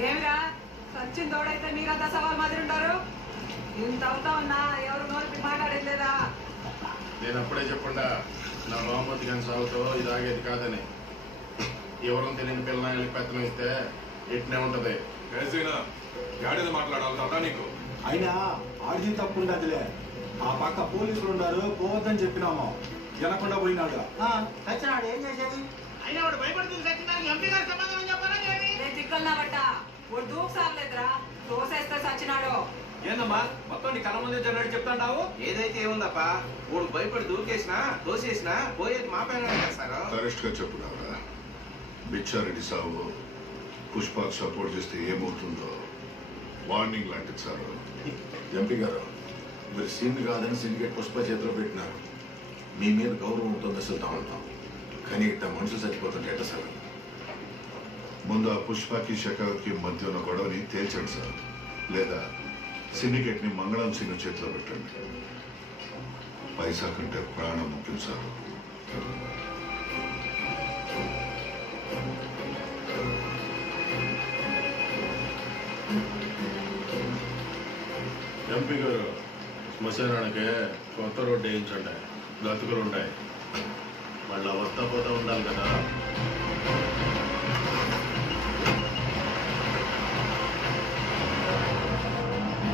ఏమిరా సచిన్ తోడైతే మీరంతా సవాల్ మాదిరి ఉంటారు. ఇంత అవుతా ఉన్నా ఎవరు నోరికి మాట్లాడేది లేదా? నేను అప్పుడే చెప్పండా నా బహుమతి కానీ సాగుతో ఇది ఆగేది కాదని. ఎవరో తెలియని పిల్లలకి పెత్తనం ఇస్తే ఎట్నే ఉంటది. గాడిద మాట్లాడాలి నీకు. అయినా ఆడిది తప్పు ఉండదులే. ఆ పక్క పోలీసులు ఉన్నారు, పోవద్దని చెప్పినాము, వినకుండా పోయినాడు. సచ్చినాడు ఏం చేసేది? అయినా వాడు భయపడుతుంది సచ్చినానికి ఎంపీ గారు సమాధానం చెప్పాలా? చిక్కల్నా బట్ట వాడు దూకుసార్లేదురా, తోసేస్తే సచ్చినాడు. ఏందమ్మా మొత్తం నీ కళ్ళ ముందే జరిగినట్టు చెప్తాంటావు? ఏదైతే ఏముందప్పా, వాడు భయపడి దూకేసినా తోసేసినా పోయేది మా పైన చేస్తారు. కరెక్ట్ గా చెప్పున్నారా? బిచ్చారెడ్డి సాగు పుష్పకు సపోర్ట్ చేస్తే ఏమవుతుందో వార్నింగ్ లాంటిది సార్. ఎంపీ గారు, మీరు సీన్ కాదని సిండికేట్ పుష్ప చేతిలో పెట్టినారు. మీ మీద గౌరవం ఉంటుంది అసలు ఉంటాం, కానీ ఇట్లా మనుషులు చచ్చిపోతుంటే ఎట్ట సార్? ముందు ఆ పుష్పకి షకావత్కి మధ్య ఉన్న గొడవని తేల్చండి సార్, లేదా సిండికేట్ ని మంగళం సింగ్ చేతిలో పెట్టండి. పైసా కంటే ప్రాణం ముఖ్యం సార్. ఎంపీ గారు, శ్మశానానికి కొత్త రోడ్డు వేయించండి. గతుకులు ఉంటాయి, మళ్ళీ వస్తా పోతా ఉండాలి కదా.